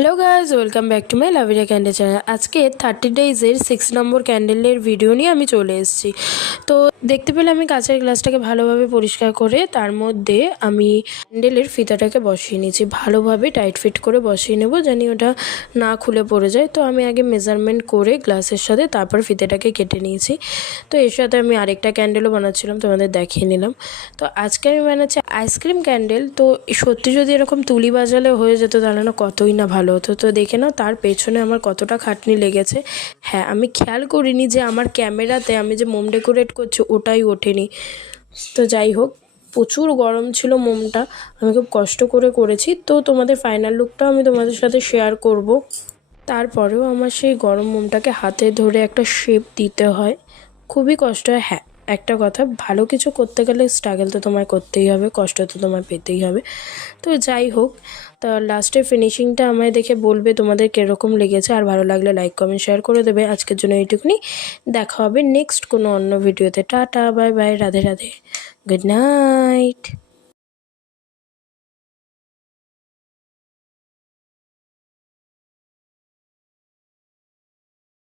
Hello guys, welcome back to my Laviria candle channel. আজকে 30 ডেজের 6 নম্বর ক্যান্ডেলের video নিয়ে আমি চলে এসেছি। তো দেখতে পেলে আমি কাঁচের গ্লাসটাকে ভালোভাবে পরিষ্কার করে তার মধ্যে আমি ক্যান্ডেলের ফিতাটাকে বসিয়ে নিয়েছি। ভালোভাবে টাইট ফিট করে বসিয়ে নেব, জানি ওটা না খুলে পড়ে যায়। তো আমি আগে মেজারমেন্ট করে গ্লাসের সাথে তারপর ফিতেটাকে কেটে নিয়েছি। তো এর সাথে আমি আরেকটা ক্যান্ডেলও বানাচ্ছিলাম, তোমাদের দেখিয়ে নিলাম। তো আজকে আমি বানাচ্ছি আইসক্রিম ক্যান্ডেল। তো সত্যি যদি এরকম তুলি বাজালে হয়ে যেত তাহলে না কতই না ভালো হতো। তো দেখে নাও তার পেছনে আমার কতটা খাটনি লেগেছে। হ্যাঁ, আমি খেয়াল করিনি যে আমার ক্যামেরাতে আমি যে মোম ডেকোরেট করছি ওটাই ওঠেনি। তো যাই হোক, প্রচুর গরম ছিল মোমটা, আমি খুব কষ্ট করে করেছি। তো তোমাদের ফাইনাল লুকটাও আমি তোমাদের সাথে শেয়ার করব। তারপরেও আমার সেই গরম মোমটাকে হাতে ধরে একটা শেপ দিতে হয়, খুবই কষ্ট হয়। হ্যাঁ, একটা কথা, ভালো কিছু করতে গেলে স্ট্রাগল তো তোমায় করতেই হবে, কষ্ট তো তোমায় পেতেই হবে। তো যাই হোক, তা লাস্টের ফিনিশিংটা আমায় দেখে বলবে তোমাদের কীরকম লেগেছে, আর ভালো লাগলে লাইক কমেন্ট শেয়ার করে দেবে। আজকের জন্য এইটুকুনি, দেখা হবে নেক্সট কোনো অন্য ভিডিওতে। Tata, bye bye, Radhe Radhe, good night.